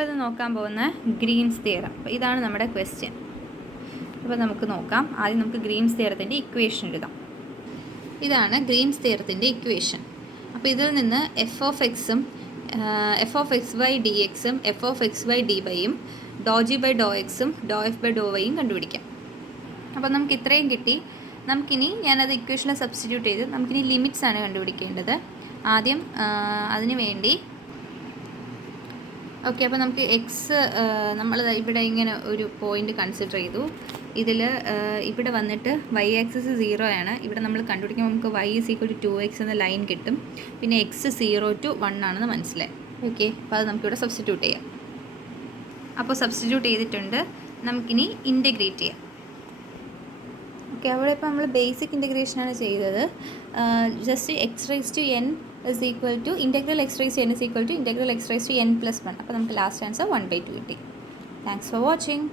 നമ്മളിത് നോക്കാൻ പോകുന്ന ഗ്രീൻസ് തിയറം. അപ്പോൾ ഇതാണ് നമ്മുടെ ക്വസ്റ്റ്യൻ. അപ്പോൾ നമുക്ക് നോക്കാം. ആദ്യം നമുക്ക് ഗ്രീൻസ് തിയറത്തിൻ്റെ ഇക്വേഷൻ എഴുതാം. ഇതാണ് ഗ്രീൻസ് തിയറത്തിൻ്റെ ഇക്വേഷൻ. അപ്പോൾ ഇതിൽ നിന്ന് എഫ് ഓഫ് എക്സും f of x by d എക്സും f of x by d വൈയും ഡോ ജി ബൈ ഡോ എക്സും ഡോ എഫ് ബൈ ഡോ വൈയും കണ്ടുപിടിക്കാം. അപ്പോൾ നമുക്ക് ഇത്രയും കിട്ടി. നമുക്കിനി ഞാനത് ഇക്വേഷനിൽ സബ്സ്റ്റിറ്റ്യൂട്ട് ചെയ്ത് നമുക്കിനി ലിമിറ്റ്സ് ആണ് കണ്ടുപിടിക്കേണ്ടത്. ആദ്യം അതിന് വേണ്ടി ഓക്കെ. അപ്പോൾ നമുക്ക് എക്സ് നമ്മൾ ഇവിടെ ഇങ്ങനെ ഒരു പോയിൻ്റ് കൺസിഡർ ചെയ്തു. ഇതിൽ ഇവിടെ വന്നിട്ട് വൈ ആക്സിസ് 0 ആണ്. ഇവിടെ നമ്മൾ കണ്ടുപിടിക്കുമ്പോൾ നമുക്ക് y = 2x എന്ന ലൈൻ കിട്ടും. പിന്നെ x 0 to 1 ആണെന്ന് മനസ്സിലായി. ഓക്കെ. അപ്പോൾ അത് നമുക്കിവിടെ സബ്സ്റ്റിറ്റ്യൂട്ട് ചെയ്യാം. അപ്പോൾ സബ്സ്റ്റിറ്റ്യൂട്ട് ചെയ്തിട്ടുണ്ട്. നമുക്കിനി ഇൻ്റഗ്രേറ്റ് ചെയ്യാം. ഓക്കെ. അവിടെ ഇപ്പോൾ നമ്മൾ ബേസിക് ഇൻ്റഗ്രേഷനാണ് ചെയ്തത്. Just x⁻n is equal to integral x⁻n is equal to integral x⁻n + 1. അപ്പോൾ നമുക്ക് ലാസ്റ്റ് ആൻസർ 1/2 കിട്ടി. Thanks for watching.